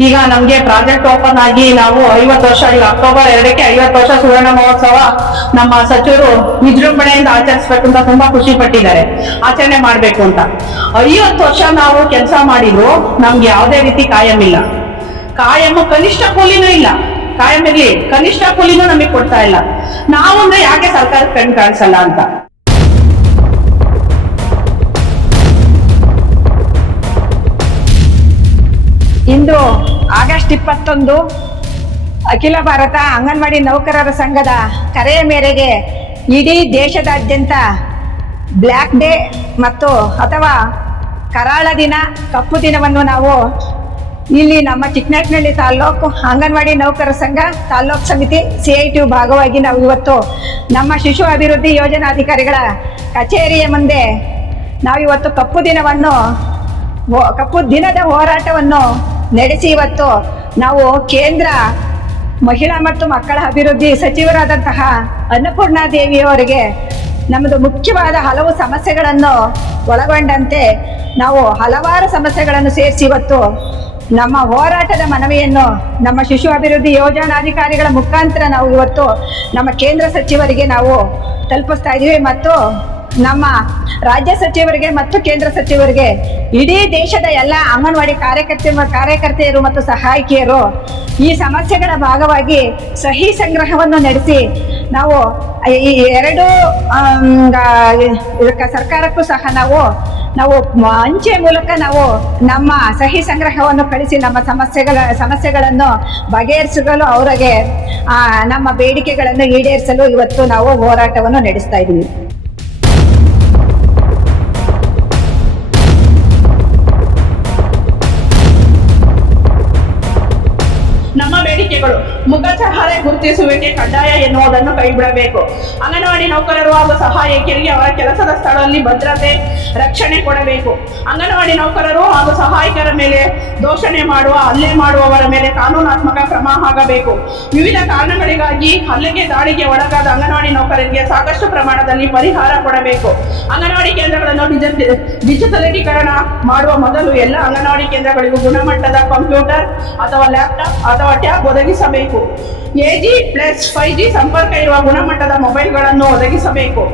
ಈಗ ನಮ್ಗೆ project open ಆಗಿ ನಾವು ಐವತ್ತು ವರ್ಷ, ಈಗ ಅಕ್ಟೋಬರ್ ಎರಡಕ್ಕೆ ಐವತ್ತು ವರ್ಷ ಸುವರ್ಣ ಮಹೋತ್ಸವ ನಮ್ಮ ಸಚಿವರು ವಿಜೃಂಭಣೆಯಿಂದ ಆಚರಿಸ್ಬೇಕು ತುಂಬಾ ಖುಷಿ ಪಟ್ಟಿದ್ದಾರೆ. ಆಚರಣೆ ಮಾಡ್ಬೇಕು ಅಂತ. ಐವತ್ತು ವರ್ಷ ನಾವು ಕೆಲಸ ಮಾಡಿದ್ರು ನಮ್ಗೆ ಯಾವುದೇ ರೀತಿ ಕಾಯಂ ಇಲ್ಲ. ಕಾಯಂ ಕನಿಷ್ಠ ಕೂಲಿನೂ ಇಲ್ಲ. ಕಾಯಂ ಇರ್ಲಿ. ಕನಿಷ್ಠ ಕೂಲಿನೂ ನಮಗೆ ಕೊಡ್ತಾ ಇಲ್ಲ. ನಾವು ಅಂದ್ರೆ ಯಾಕೆ ಸರ್ಕಾರ ಕಣ್ ಕಾಣಿಸಲ್ಲ ಅಂತ? ಇಂದು ಆಗಸ್ಟ್ ಇಪ್ಪತ್ತೊಂದು ಅಖಿಲ ಭಾರತ ಅಂಗನವಾಡಿ ನೌಕರರ ಸಂಘದ ಕರೆಯ ಮೇರೆಗೆ ಇಡೀ ದೇಶದಾದ್ಯಂತ ಬ್ಲ್ಯಾಕ್ ಡೇ ಮತ್ತು ಅಥವಾ ಕರಾಳ ದಿನ, ಕಪ್ಪು ದಿನವನ್ನು ನಾವು ಇಲ್ಲಿ ನಮ್ಮ ಚಿಕ್ಕನಟ್ನಳ್ಳಿ ತಾಲ್ಲೂಕು ಅಂಗನವಾಡಿ ನೌಕರರ ಸಂಘ, ತಾಲ್ಲೂಕು ಸಮಿತಿ ಸಿ ಐ ಟಿ ಭಾಗವಾಗಿ ನಾವು ಇವತ್ತು ನಮ್ಮ ಶಿಶು ಅಭಿವೃದ್ಧಿ ಯೋಜನಾಧಿಕಾರಿಗಳ ಕಚೇರಿಯ ಮುಂದೆ ನಾವಿವತ್ತು ಕಪ್ಪು ದಿನವನ್ನು, ಕಪ್ಪು ದಿನದ ಹೋರಾಟವನ್ನು ನಡೆಸಿ ಇವತ್ತು ನಾವು ಕೇಂದ್ರ ಮಹಿಳಾ ಮತ್ತು ಮಕ್ಕಳ ಅಭಿವೃದ್ಧಿ ಸಚಿವರಾದಂತಹ ಅನ್ನಪೂರ್ಣಾ ದೇವಿಯವರಿಗೆ ನಮ್ಮದು ಮುಖ್ಯವಾದ ಹಲವು ಸಮಸ್ಯೆಗಳನ್ನು ಒಳಗೊಂಡಂತೆ ನಾವು ಹಲವಾರು ಸಮಸ್ಯೆಗಳನ್ನು ಸೇರಿಸಿ ಇವತ್ತು ನಮ್ಮ ಹೋರಾಟದ ಮನವಿಯನ್ನು ನಮ್ಮ ಶಿಶು ಅಭಿವೃದ್ಧಿ ಯೋಜನಾಧಿಕಾರಿಗಳ ಮುಖಾಂತರ ನಾವು ಇವತ್ತು ನಮ್ಮ ಕೇಂದ್ರ ಸಚಿವರಿಗೆ ನಾವು ತಲುಪಿಸ್ತಾ ಇದ್ದೀವಿ ಮತ್ತು ನಮ್ಮ ರಾಜ್ಯ ಸಚಿವರಿಗೆ ಮತ್ತು ಕೇಂದ್ರ ಸಚಿವರಿಗೆ ಇಡೀ ದೇಶದ ಎಲ್ಲ ಅಂಗನವಾಡಿ ಕಾರ್ಯಕರ್ತ ಕಾರ್ಯಕರ್ತೆಯರು ಮತ್ತು ಸಹಾಯಕಿಯರು ಈ ಸಮಸ್ಯೆಗಳ ಭಾಗವಾಗಿ ಸಹಿ ಸಂಗ್ರಹವನ್ನು ನಡೆಸಿ ನಾವು ಈ ಎರಡು ಸರ್ಕಾರಕ್ಕೂ ಸಹ ನಾವು ನಾವು ಅಂಚೆ ಮೂಲಕ ನಾವು ನಮ್ಮ ಸಹಿ ಸಂಗ್ರಹವನ್ನು ಕಳಿಸಿ ನಮ್ಮ ಸಮಸ್ಯೆಗಳ, ಸಮಸ್ಯೆಗಳನ್ನು ಬಗೆಹರಿಸಲು ಅವರಿಗೆ ನಮ್ಮ ಬೇಡಿಕೆಗಳನ್ನು ಈಡೇರಿಸಲು ಇವತ್ತು ನಾವು ಹೋರಾಟವನ್ನು ನಡೆಸ್ತಾ ಇದ್ದೀವಿ. ಬೇಡಿಕೆಗಳು ಮುಖಚಹರೆ ಗುರುತಿಸುವಿಕೆ ಕಡ್ಡಾಯ ಎನ್ನುವುದನ್ನು ಕೈಬಿಡಬೇಕು. ಅಂಗನವಾಡಿ ನೌಕರರು ಹಾಗೂ ಸಹಾಯಕಿಯರಿಗೆ ಅವರ ಕೆಲಸದ ಸ್ಥಳದಲ್ಲಿ ಭದ್ರತೆ, ರಕ್ಷಣೆ ಕೊಡಬೇಕು. ಅಂಗನವಾಡಿ ನೌಕರರು ಹಾಗೂ ಸಹಾಯಕರ ಮೇಲೆ ದೋಷಣೆ ಮಾಡುವ, ಹಲ್ಲೆ ಮಾಡುವವರ ಮೇಲೆ ಕಾನೂನಾತ್ಮಕ ಕ್ರಮ ಆಗಬೇಕು. ವಿವಿಧ ಕಾರಣಗಳಿಗಾಗಿ ಹಲ್ಲೆಗೆ ದಾಳಿಗೆ ಒಳಗಾದ ಅಂಗನವಾಡಿ ನೌಕರರಿಗೆ ಸಾಕಷ್ಟು ಪ್ರಮಾಣದಲ್ಲಿ ಪರಿಹಾರ ಕೊಡಬೇಕು. ಅಂಗನವಾಡಿ ಕೇಂದ್ರಗಳನ್ನು ಡಿಜಿಟ- ಡಿಜಿಟಲೀಕರಣ ಮಾಡುವ ಮೊದಲು ಎಲ್ಲ ಅಂಗನವಾಡಿ ಕೇಂದ್ರಗಳಿಗೂ ಗುಣಮಟ್ಟದ ಕಂಪ್ಯೂಟರ್ ಅಥವಾ ಲ್ಯಾಪ್ಟಾಪ್ ಅಥವಾ ಟ್ಯಾಬ್ ಒದಗಿಸಬೇಕು. ಎಜಿ ಪ್ಲಸ್ ಫೈವ್ ಜಿ ಸಂಪರ್ಕ ಇರುವ ಗುಣಮಟ್ಟದ ಮೊಬೈಲ್ಗಳನ್ನು ಒದಗಿಸಬೇಕು.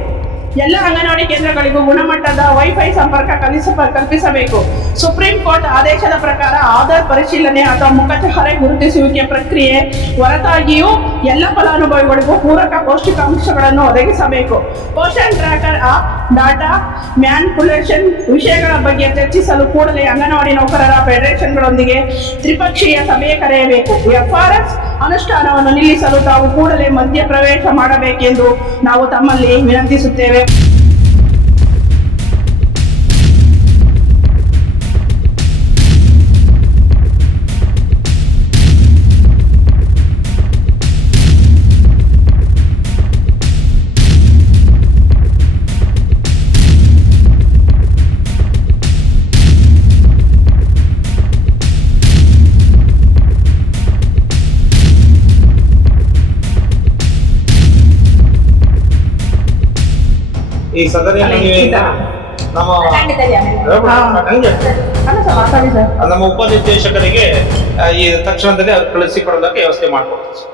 ಎಲ್ಲ ಅಂಗನವಾಡಿ ಕೇಂದ್ರಗಳಿಗೂ ಗುಣಮಟ್ಟದ ವೈಫೈ ಸಂಪರ್ಕ ಕಲಿಸ, ಕಲ್ಪಿಸಬೇಕು. ಸುಪ್ರೀಂ ಕೋರ್ಟ್ ಆದೇಶದ ಪ್ರಕಾರ ಆಧಾರ್ ಪರಿಶೀಲನೆ ಅಥವಾ ಮುಖಚಹರೆ ಗುರುತಿಸುವಿಕೆ ಪ್ರಕ್ರಿಯೆ ಹೊರತಾಗಿಯೂ ಎಲ್ಲ ಫಲಾನುಭವಿಗಳಿಗೂ ಪೂರಕ ಪೌಷ್ಟಿಕಾಂಶಗಳನ್ನು ಒದಗಿಸಬೇಕು. Poshan tracker app data manipulation ವಿಷಯಗಳ ಬಗ್ಗೆ ಚರ್ಚಿಸಲು ಕೂಡಲೇ ಅಂಗನವಾಡಿ ನೌಕರರ ಫೆಡರೇಷನ್ಗಳೊಂದಿಗೆ ತ್ರಿಪಕ್ಷೀಯ ಸಭೆ ಕರೆಯಬೇಕು. ಎಫ್ಆರ್ಎಸ್ ಅನುಷ್ಠಾನವನ್ನು ನಿಲ್ಲಿಸಲು ತಾವು ಕೂಡಲೇ ಮಧ್ಯಪ್ರವೇಶ ಮಾಡಬೇಕೆಂದು ನಾವು ತಮ್ಮಲ್ಲಿ ವಿನಂತಿಸುತ್ತೇವೆ. ಈ ಸದರಿಯನ್ನು ನೀವೇನು ನಮ್ಮ ನಮ್ಮ ಉಪನಿರ್ದೇಶಕರಿಗೆ ಈ ತಕ್ಷಣದಲ್ಲಿ ಅವ್ರು ಕಳಿಸಿಕೊಡೋದಕ್ಕೆ ವ್ಯವಸ್ಥೆ ಮಾಡ್ಕೊಡ್ತೀವಿ.